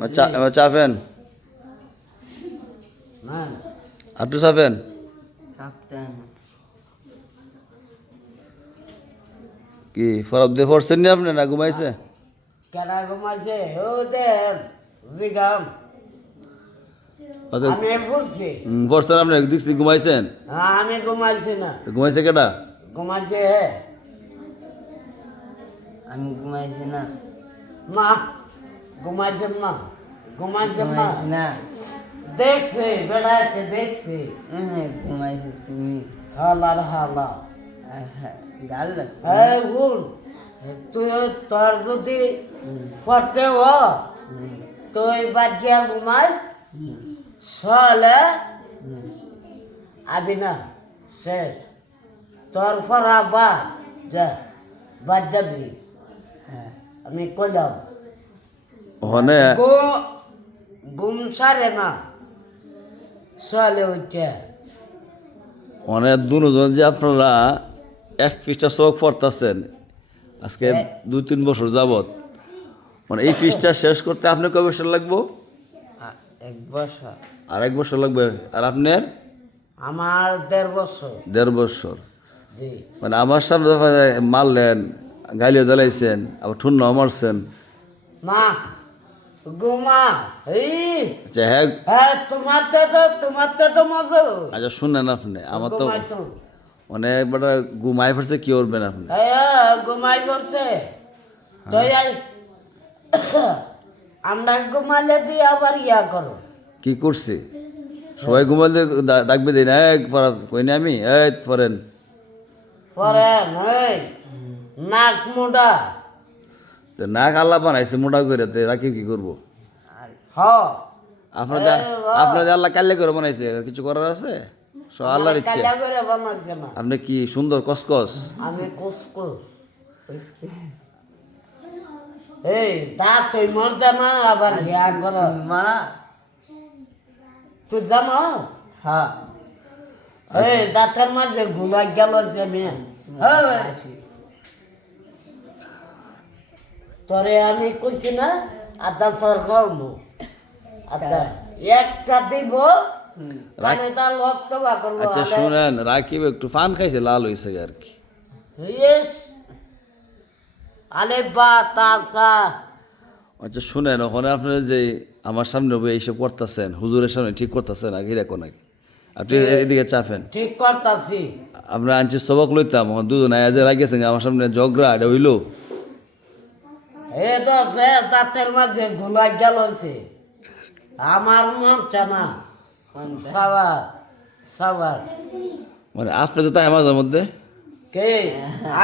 এবার চাপেন, আটটু চাপেন। কি ফরব দিয়ে পড়ছেন নি আপনি, না ঘুমাইছে? কেনা ঘুমাইছে ও দেন জিগাম আমি ফুরছি। পড়ছেন আপনি, দেখছি ঘুমাইছেন। আমি ঘুমাইছি না। ঘুমাইছে কেটা? ঘুমাইছে আমি ঘুমাইছি না। না ঘুমাইছে না, ঘুমাইছে না, ঘুমাইছি না। দেখছে বেড়াইতে দেখছে। ঘুমাইছি তুমি। হালার হালা গাল ভুল তুই তোর যদি ফটে হ তুই বাজিয়া ঘুমাইস সলে আবি না শেষ তোর ফরা বা যা বাদ যাবি। আমি কইলাম ওখানে ঘুম সারে না সলে উঠে অনেক দুজন যে আপনারা এক পৃষ্ঠা চোখ পড়তেছেন আজকে 2-3 বছর যাবত, মানে এই পৃষ্ঠা শেষ করতে আপনার কয় বছর লাগবো? 1 বছর। আর 1 বছর লাগবে। আর আপনার? আমার 1.5 বছর। 1.5 বছর। জি মানে আমার সামনে যখন মারলেন, গালিও দিলাইছেন, আবার ঠুন্নাও মারছেন। না ঘুমা এই আচ্ছা হ্যাঁ, হ্যাঁ তোমারটা তো মজা। আচ্ছা শুনেন আপনি, আমার তো ঘুমাই তো অনেক বড় ঘুমাই পড়ছে, কি করবেন আপনি? ঘুমাই পড়ছে তো আমরা ঘুমালে দিয়ে আবার ইয়া করো। কি করছি? সবাই ঘুমালে ডাকবে দিন, এক কই না আমি, এই পড়েন। পরেন এই নাক মোটা তো নাক আল্লাহ বানাইছে মোটা করে, তো রাখি কি করবো? হ আপনার আল্লাহ কাল্লে করে বানাইছে, আর কিছু করার আছে? সব আল্লাহর ইচ্ছে। কালা করে বানাইছে না, আপনি কি সুন্দর কসকস। আমি কুসকুস এই দাঁত তুই মর জানা আবার ইয়া করো মা। তুই জানো হ্যাঁ এই দাঁতের মাঝে ঘুমাই গেল যে মেয়ে তোরে আমি কইছি না আদা সরকার আচ্ছা একটা দিব মানে তার রক্ত বা করবো। আচ্ছা শুনেন, রাকিব একটু পান খাইছে, লাল হয়েছে আর কি। ইয়েস আলে বা তাসা আচ্ছা শুনেন, ওখানে আপনারা যে আমার সামনে এইসব করতেছেন, হুজুরের সামনে ঠিক করতেছেন, আগে রাখো নাকি আপনি এদিকে চাপেন। ঠিক করতাছি আমরা আনছি সবক লইতাম, দুজন আয়া যে লাগিয়েছেন আমার সামনে ঝগড়া, এটা হইলো। এ তো সে দাঁতের মাঝে ঘুলাই গেল আমার মন চানা সাবার সাবার মানে আপনি যে তাই আমাদের মধ্যে কে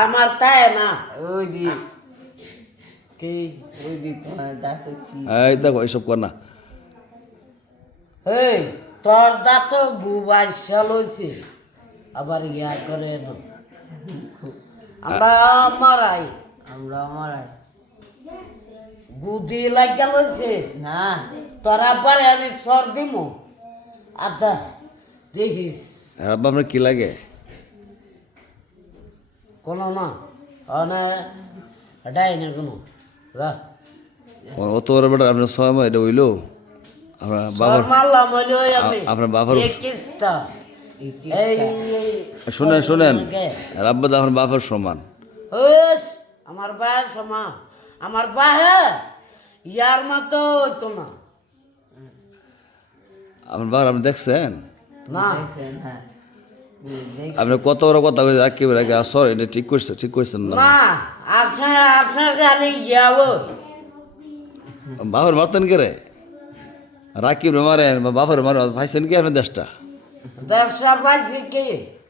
আমার তাই না ওই দি কি ওই দি তোমার দাঁত কি? এই দেখো এইসব কর না। এই তোর দাঁত গুবাইশা লইছে আবার ইয়া করে না আমরা মারাই আমরা আমার গুদি লাগিয়া লইছে না তোরা পরে আমি সর দিব। আচ্ছা দেখিস আর আব্বা আপনার কি লাগে? কোনো না মানে এটাই না কোনো অত বড় বেটা আপনার সময় এটা হইলো। আপনার বাবার মারলাম হইলে ওই আমি আপনার বাবার একিসটা এই শুনেন শুনেন, আর আব্বা তো আপনার বাবার সমান। ওস আমার ভাইয়ের সমান আমার ভাইয়ের ইয়ার মতো হইতো না। আপনার বাবার আপনি দেখছেন? না দেখছেন? হ্যাঁ আপনি কত বড় কথা বলে রাখি সরি, এটা ঠিক করছে, ঠিক করছেন না? না আপনার খালি যাবো বাবার মারতেন কে রে? রাকিব রে মারেন বা বাবার মারেন, ভাইছেন কি আপনি দেশটা? দশটা পাইছি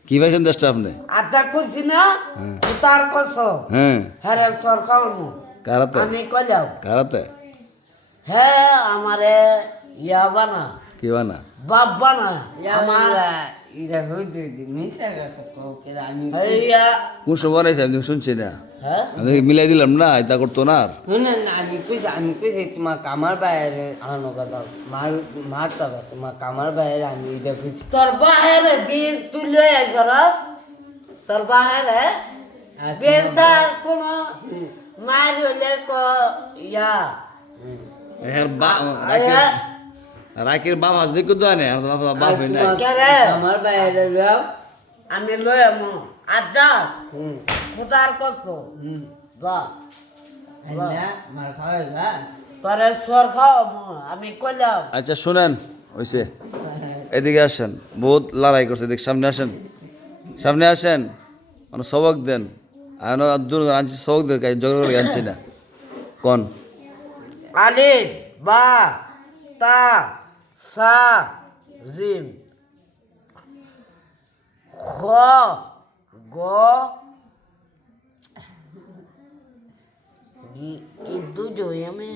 কি ভাইছেন দেশটা আপনি? আচ্ছা খুশি না তার কস হ্যাঁ হ্যাঁ সরকার কারাতে আমি কইলাম কারাতে হ্যাঁ আমারে ইয়া বানা কি বানা বাপ বানা আমার এটা হইতে মিশা কথা ওকে আমি ইয়া কোন সময় বানাইছে আমি শুনছি না, হ্যাঁ আমি মিলাই দিলাম না, এটা করতো না। আর শুনেন না, আমি কইছি তোমার কামার বাইরে আনো কথা মারতে হবে তোমার কামার বাইরে আমি এটা কইছি। তোর বাহেরে দিন তুলে একবার তোর বাহেরে আর বেচার কোন মার হইলে ক ইয়া হ্যাঁ রাকির বাপ আজ দেখো তো আনে বাপ হই নাই আমার বাইরে লও আমি লই আমো আচ্ছা খোদার কষ্ট যা আল্লাহ মার খাওয়া যা তোরে সর খাও আমি কইলাম আচ্ছা শুনেন হইছে এদিকে আসেন বহুত লড়াই করছে এদিকে সামনে আসেন মানে সবক দেন আর আনছি সবক দেন জগর করে আনছি না কোন আলিফ বা তা সা জিম খ গ দুটো আমি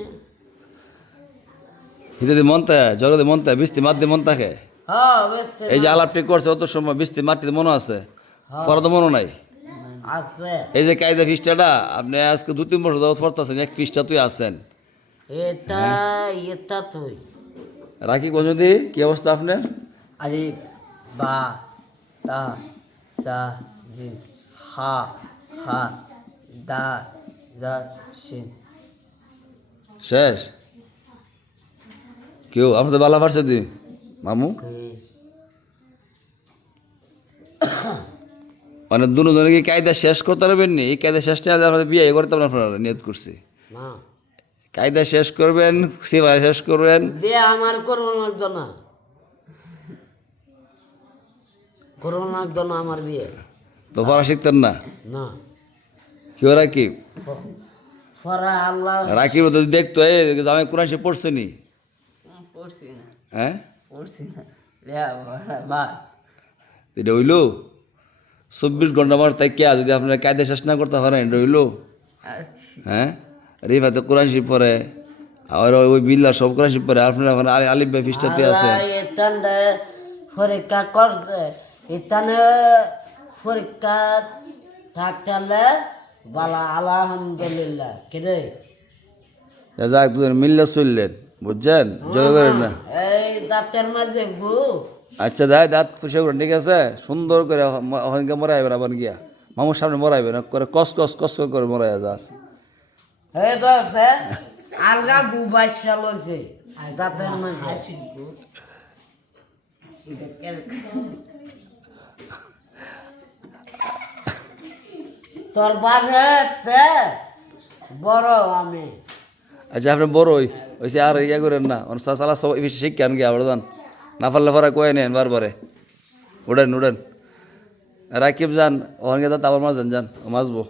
হিতে মনতে জগতে মনতে বৃষ্টি মাত দিয়ে মন থাকে হ্যাঁ বুঝতে এই যে আলাপটি করছে অত সময় বৃষ্টি মাটিতে মনে আছে পরে তো মনে নাই আছে এই যে কায়দা ফিসটাটা আপনি আজকে 2-3 বছর যাবত পড়তেছেন এক ফিসটা তুই আছেন এটা তুই রাখি কোন যদি কি অবস্থা আপনার আলিফ বা তা সা জিম হা হা দা যা শিন শেষ কেউ আপনার তো বালা পারছে তুই মামু মানে দুজনে কি কায়দা শেষ করতে পারবেন নি এই কায়দা শেষ না হলে আপনাদের বিয়ে করতে পারেন আপনারা নিয়ত করছি না কায়দা শেষ করবেন সেবা শেষ করবেন বিয়ে আমার করোনার জন্য করোনার জন্য আমার বিয়ে তো পড়া শিখতেন না না কেউ রাকিব ফরা আল্লাহ রাকিব তো দেখতো এই আমি কোরআন শরীফ পড়ছে নি পড়ছি না হ্যাঁ পড়ছি না লিয়া বা এটা হইলো 24 ঘন্টা মার তাই কে যদি আপনারা কায়দা শেষ না করতে পারেন এটা হইলো হ্যাঁ রিফা তো কোরআন শরীফ পড়ে আর ওই বিল্লা সব কোরআন শরীফ পড়ে আপনারা আলিফ ভাই ফিসটাতে আছে এতানে পরীক্ষা করতে এতানে পরীক্ষা থাকলে বালা আলহামদুলিল্লাহ কিরে যাক দুজন মিল্লা চললেন বুঝছেন জয় করেন না এই দাঁতের মাঝে গু আচ্ছা দাঁত ফুসে করেন ঠিক আছে সুন্দর করে ওখানকে মরাইবেন আবার গিয়া মামুর সামনে মরাইবেন করে কস কস কস করে মরাই যাস এই দাঁতে আলগা গু বাইশা লইছে দাঁতের মাঝে তোর বাসে বড় আমি আচ্ছা আপনি বড়ই ওইসে আর ইয়া করেন না সালা সব শিক্ষান গিয়া আবার যান না পারলে পরে কয়ে নেন বারবারে উড়েন রাকিব যান ওখানকে দাঁত আবার মাছ যান ও মাছবো